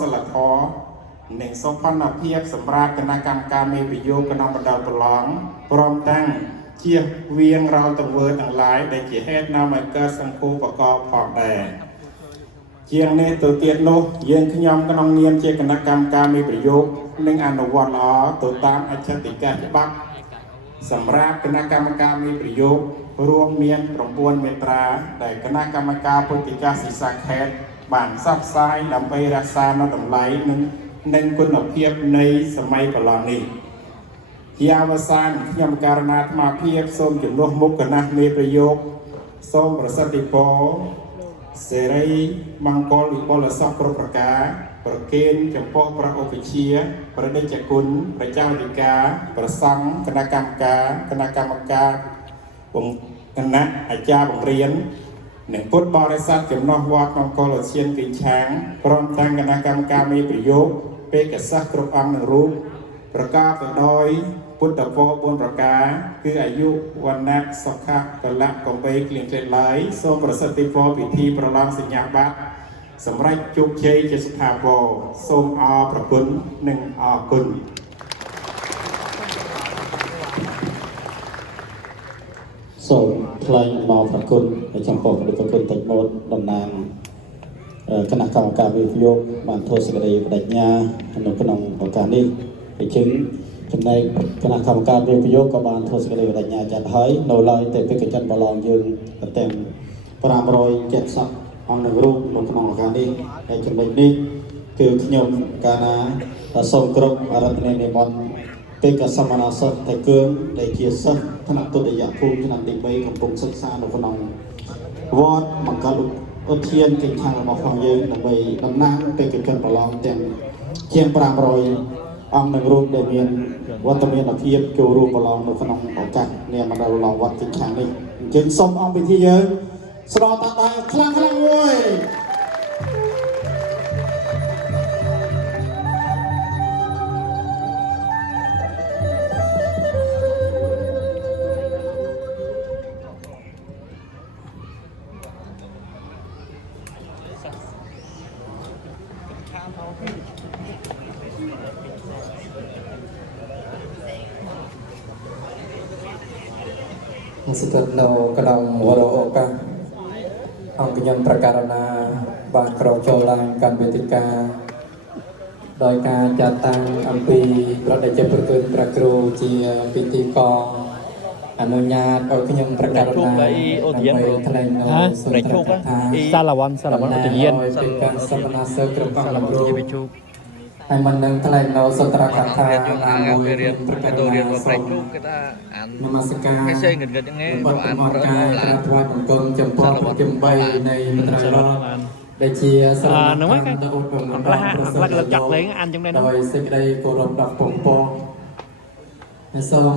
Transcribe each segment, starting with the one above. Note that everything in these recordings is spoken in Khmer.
สลัดคอหนึ่งสมพันธ์เพียบสำราญคณะกรรมการมีประโยชน์กันนำบรรดาประลองพร้อมตั้งเชี่ยเวียงเราตะเวิร์ต่างหลายได้เกี่ยเหตุนำมาเกิดสังคูประกอบพร้อมแต่เชียงในตัวเตียนโนเยือนขยำกันนองเนียนเชี่ยคณะกรรมการมีประโยชน์หนึ่งอนุวัตล้อตัวตามอัจฉริยะบักสำราญคณะกรรมการมีประโยชน์รวมเมียนประมวลเมตราได้คณะกรรมการปฏิกาศิษย์แคทบ้านซับไซด์นำไปรักษาในตำไหลหนึ่งคุณภาพในสมัยประลองนี้ที่อวสานยมการนาธมาเพียบส้มจุดนุ่มมุกกันนะมีประโยชน์ส้มประสิทธิโพเสรีมังกรอิบอลสักกรประกาประเกณฑ์จำพาะพระโอปิเชียประเดชกุลพระเจ้าดิกาประสังคณะกรรมการวงคณะอาจารย์บงเรียนหนึ่งพุทธบริษัทจำนวนวัดมังกรเชียนกินช้างพร้อมทั้งคณะกรรมการมีประโยชน์เป็นกษัตริย์กรบอังหนึ่งรูปประกาศโดยพุทธโพบนประกาคืออายุวันนักสกัดตละกองไปเกลียงเกลียนไหลทรงประสิทธิโพพิธีประลองสัญญาบัตรสำหรับจุกเชยเจสถาโพทรงประคุณหนึ่งคุณส่งพลายมาพระคุณในจำพวกพระคุณติดโนดดำนานคณะกรรมการวิทยุบานโทสกเดียปัญญาขนมของการนี้ไปถึงในคณะกรรมการวิทยุกับบานโทสกเดียปัญญาจัดให้โนลอยแต่เป็นกิจกรรมบอลองยืนเต็มปรามรอยเจ็ดสับอันหนึ่งรูปลงขนมของการนี้ในจุดนี้คือขยมการส่งกรุ๊ปอารัตเนเนมอนเป็นกับสมณศักดิ์แต่เกินได้เกียรติศักดิ์ขณะตัวได้อยากพูดขณะเด็กใบของปุ่มศึกษาหนุนองวอดมังกรอุเทียนเก่งทางมาฟังเยอะหนึ่งใบดำน้ำเป็นกิจกรรมประลองเต็มเชียงปรามรอยอังหนึ่งรูปได้เมียนวัดตะเมียนอภิยโจรูปประลองหนุนองออกจากเนี่ยมันเราลองวัดกิจทางนี้จึงส่งอังไปที่เยอะสลอตาตายคลั่งเว้ยสุดท้ายเรากำลังวอร์โอกันองค์ยังประกาศนาบางครองโจลังการเวทิกาโดยการจัดตั้งอัมพีประเดชประคุณประครูเจียปิติกองอนุญาตองค์ยังประกาศนาไปแถลงโน้ตสุนทรภาสารวันอุตเยียนเป็นการสมณศักดิ์กระปังลำรูให้มันนึงแถลงโน้ตสุนทรคาถานาโมยประกาศนาสมนมัสการบัตรมรกายกระทวัดของกรมจำพวกจำใบในบรรดาลได้เชียร์สนับสนุนตะอุดมน้ำประเสริฐโดยสิ่งใดกรมดอกปงปองในทรง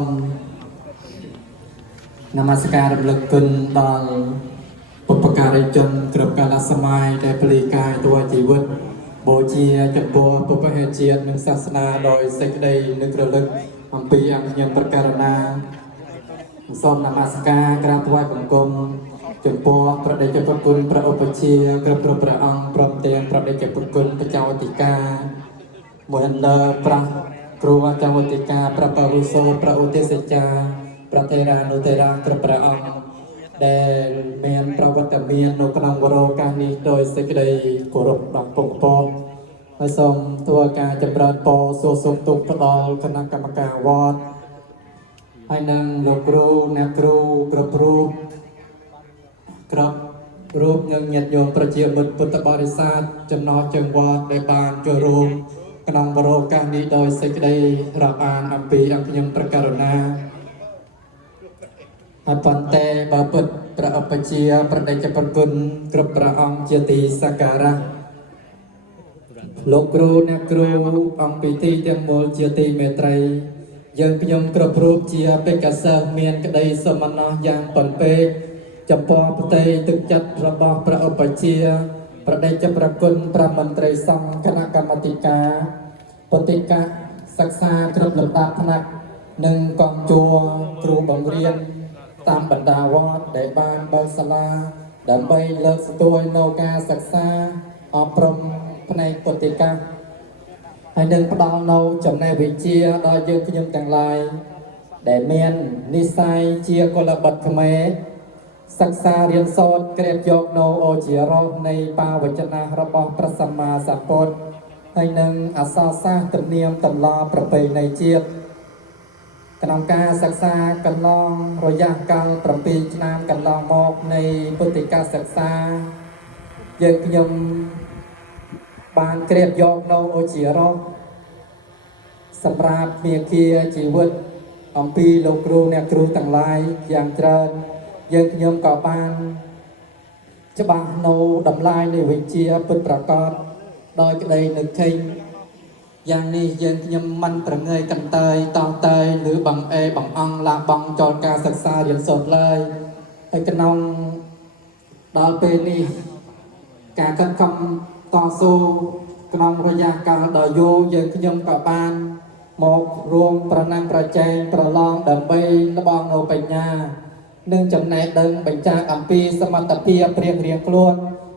นมัสการรำลึกคุณดอลปุปการิจนกรบกาลสมัยได้ปลีกายตัวจีวิตโบเชียจำพวกปุปเหตุเชียร์หนึ่งศาสนาโดยสิ่งใดนึกระลึกอัมพีอังยังประการนาส่งนมัสการกราบไหว้บังคมจำพวกพระเดชพระคุณพระอุปเชียกระพระองค์พร้อมเตียงพระเดชพระคุณพระเจ้าอธิกาเหมือนเดิมพระครูอาจารย์อธิกาพระปารุโสพระอุเทศจาพระเทรานุเทรากระพระองค์ได้เมียนพระวัตเมียนนกนังวโรกานิโดยสิ่งใดกรบดอกปกปองให้ทรงตัวการจำรัดปอโซสมตุกพระดอลคณะกรรมการวอดให้นั่งหลบรูนักรูกระปรูกระรูปยังหยัดโยมประเจียบุตรพุทธบริษัทจำนวนจังหวัดได้บานจรูปกนังบรกานิโดยสิ่งใดรับอ่านอัมพีอังคยังประการนาอัปปันเตบาปุตพระอภิเชียพระเดชพระคุณกระพระองค์เจติสักการะโลกรูนักรูองปิติจังโมเจติเมตรัยยังพยมกระพรูปเชียเป็นกษัตริย์เมียนกระไดสมณะยังปันเปจำพอปเตยตึกจัดระบอบพระอภิเชียพระเดชพระคุณพระมนตรีสังคณะกรรมกาปฏิกะศึกษากระบลำดับพนักหนึ่งกองจัวครูบังเรียนตามบรรดาวอดได้บานเบลสลาดำใบเลิกตัวโนกาศึกษาอบรม ផ្នែកពុទ្ធិកាហើយនឹងផ្ដល់នូវចំណេះវិជ្ជាដល់យើងខ្ញុំទាំងឡាយដែលមាននិស្ស័យជាកុលបុត្រខ្មែរសិក្សារៀនសូត្រក្រេបយកនូវអូជារោនៃបាវចនៈរបស់ព្រះសម្មាសម្ពុទ្ធហើយនឹងអក្សរសាស្ត្រទំនៀមទម្លាប់ប្រពៃណីជាតិក្នុងការសិក្សាកន្លងរយៈកាល7ឆ្នាំកន្លងមកនៃពុទ្ធិកសិក្សាយើងខ្ញុំបានក្រេបយកនូវអូជារោសម្រាប់មេគាជីវិតអំពីលោកគ្រូអ្នកគ្រូទាំងឡាយយ៉ាងច្រើនយើងខ្ញុំក៏បានច្បាស់នៅតម្លៃនៃវិជ្ជាពិតប្រាកដដោយក្តីនឹកឃើញយ៉ាងនេះយើងខ្ញុំមិនប្រងើយកន្តើយតោះតើយឬបង្អេបង្អង់ឡាបងចូលការសិក្សារៀនសូត្រឡើយហើយក្នុងដល់ពេលនេះការខិតខំតស៊ូក្នុងរយៈកាលដ៏យូរយើងខ្ញុំក៏បានមករួមប្រណាំងប្រជែងប្រឡងដើម្បីលបងនៅបញ្ញានិងចំណេះដឹងបញ្ចាក់អំពីសមត្ថភាពរៀងខ្លួន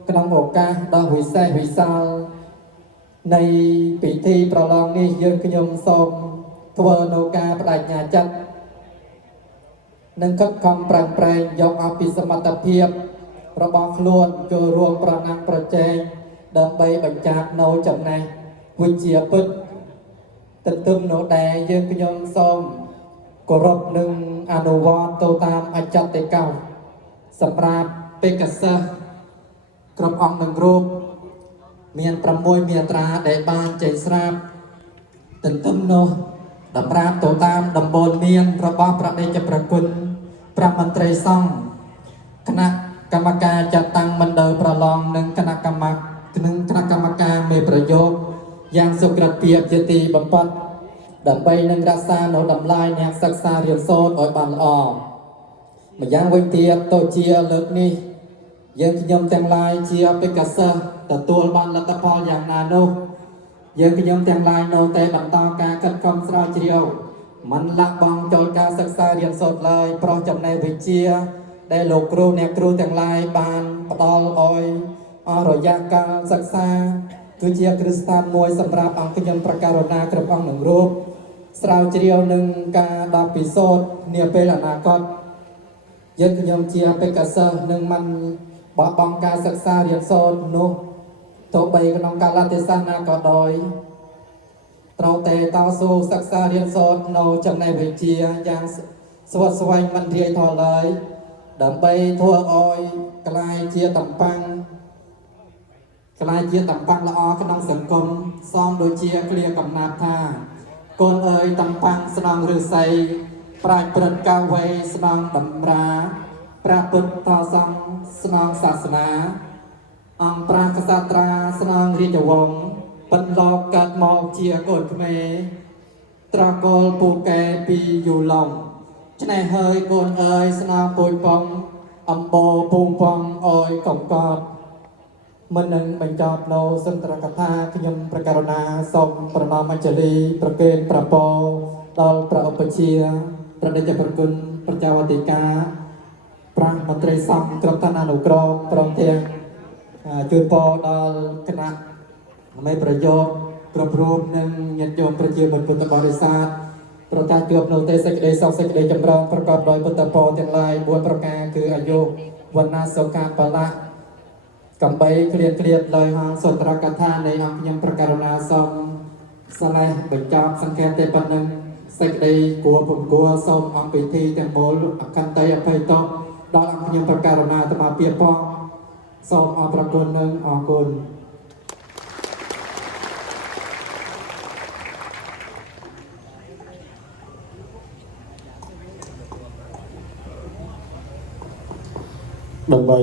ក្នុងឱកាសដ៏វិសេសវិសាលនៃពិធីប្រឡងនេះយើងខ្ញុំសូមធ្វើនៅការបដិញ្ញាចិត្តនិងខិតខំប្រឹងប្រែងយកអំពីសមត្ថភាពរបស់ខ្លួនចូលរួមប្រណាំងប្រជែងដើម្បីបញ្ចាក់នៅចំណេះវិជ្ជាពិតទន្ទឹមនោះដែរយើងខ្ញុំសូមគោរពនិងអនុវត្តទៅតាមអច្ចតិកោសម្រាប់បេក្ខសិស្សគ្រប់អង្គនឹងរូបមាន6មាត្រាដែលបានចែកស្រាប់ទន្ទឹមនោះតម្រាប់ទៅតាមដំបូន្មានរបស់ព្រះដេចព្រះគុណព្រះមន្ត្រីសង្ឃគណៈកម្មការចាត់តាំងមណ្ឌលប្រឡងនិងគណៈកម្មការមេប្រយោគយ៉ាងសុក្រិតភាពជាទីបំផុតដើម្បីនឹងរក្សានៅតម្លៃអ្នកសិក្សារៀនសូត្រឲ្យបានល្អម្យ៉ាងវិញទៀតទៅជាលើកនេះយើងខ្ញុំទាំងឡាយជាបេក្ខសិស្សទទួលបានលទ្ធផលយ៉ាងណានោះយើងខ្ញុំទាំងឡាយនៅតែបន្តការខិតខំស្រាវជ្រាវមិនលះបង់ចូលការសិក្សារៀនសូត្រឡើយព្រោះចំណេះវិជ្ជាដែលលោកគ្រូអ្នកគ្រូទាំងឡាយបានផ្ដល់ឲ្យរយៈកាលសិក្សាគឺជាគ្រឹះស្ថានមួយសម្រាប់អង្គខ្ញុំប្រកាសណាគ្រប់អង្គនឹងរូបស្រាវជ្រាវនឹងការដល់ពិសូដ្ឋនាពេលអនាគតយើងខ្ញុំជាបេក្ខសិស្សនឹងមិនបោះបង់ការសិក្សារៀនសូត្រនោះទោះបីក្នុងកាលៈទេសៈណាក៏ដោយត្រូវតែតស៊ូសិក្សារៀនសូត្រនៅចំណេះវិជ្ជាយ៉ាងស្វិតស្វែងមិនរាយថយឡើយដើម្បីធ្វើឲ្យក្លាយជាតំប៉ាំងល្អក្នុងសង្គមសមដូចជាគ្រាកំណាព្យថាកូនអើយតំប៉ាំងស្នងឫស្សីប្រាជ្ញព្រឹត្តកៅវ័យស្នងតម្រាព្រះពុទ្ធសង្ឃស្នងសាសនាអង្គប្រាក្សត្រាស្នងរាជវង្សបន្លកកាត់មកជាកូនខ្មែរត្រកូលពូកែពីយូឡុងឆ្នេះហើយកូនអើយស្នងពូជបងអំបោពូពងអើយកង្កត់មិននឹងបញ្ចប់នៅសន្ទរកថាខ្ញុំប្រកាសណាសូមប្រណម្យអញ្ជលីប្រគេនប្រពោដល់ព្រះឧបជាព្រះដេចព្រះគុណប្រជាវតិកាព្រះមន្ត្រីសង្ឃគ្រប់ឋានានុក្រមព្រមទាំងជួយពរដល់គណៈមេប្រយោគគ្រប់រូបនិងញាតិញោមប្រជាពលរដ្ឋពុទ្ធបរិស័ទប្រកាសជួបនៅទេសេចក្តីសុខសេចក្តីចម្រើនប្រកបដោយពុទ្ធពរទាំងឡាយ4ប្រការគឺអាយុវណ្ណៈសុខៈបលៈកំបីគ្លៀតលើហងសន្ទរកថានៃអង្គខ្ញុំប្រកាសណាសូមស្លេះបញ្ចប់សង្ខេបតែប៉ុណ្្នឹងសេចក្តីគួរពំគួរសូមអង្គពិធីទាំងមូលអកន្ត័យអភ័យទោសដល់អង្គខ្ញុំប្រកាសណាអាត្មាភាពផងសូមអរព្រគុណនិងអរគុណដើម្បី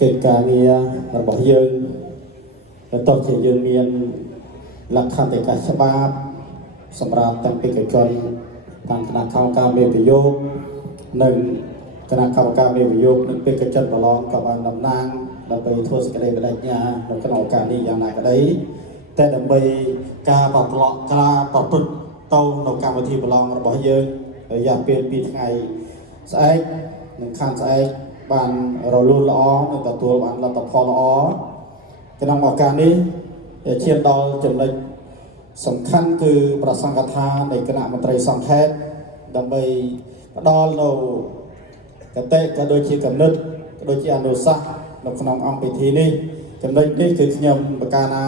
កិច្ចការងាររបស់យើងតោះជាយើងមានលក្ខន្តិកៈច្បាប់សម្រាប់ទាំងបេក្ខជនតាមគណៈកម្មការមេប្រយោគនិងគណៈកម្មការមេប្រយោគនិងបេក្ខជនប្រឡងក៏បានតំណាងដើម្បីធ្វើសេចក្តីបដិញ្ញានៅក្នុងឱកាសនេះយ៉ាងណាក្តីតែដើម្បីការប្រព្រឹត្តទៅនៅកម្មវិធីប្រឡងរបស់យើងរយៈពេល2ថ្ងៃស្អែកនិងខាងស្អែកបានរលូនល្អនិងទទួលបានលទ្ធផលល្អ ក្នុងឱកាសនេះឈានដល់ចំណុចសំខាន់គឺប្រសង្ឃថានៃគណៈមន្ត្រីសង្ឃេតដើម្បីផ្ដល់នៅកតេក៏ដូចជាកំណត់ក៏ដូចជាអនុសាសន៍នៅក្នុងអង្គពិធីនេះចំណុចនេះគឺខ្ញុំប្រកាសថា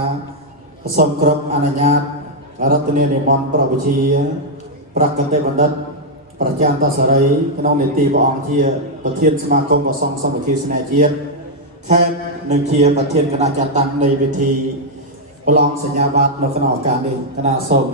សូមគ្រប់អនុញ្ញាតរដ្ឋនានិមន្តព្រះវិជាប្រកតេបណ្ឌិតប្រជាអន្តរសារីក្នុងនីតិព្រះអង្គជាប្រធានសមាគមព្រះសង្ឃសាមគ្គីស្នេហ៍ជាតិខេត្តនិងជាប្រធានគណៈចាត់តាំងនៃពិធីប្រឡងសញ្ញាបត្រនៅក្នុងឱកាសនេះគណៈសូម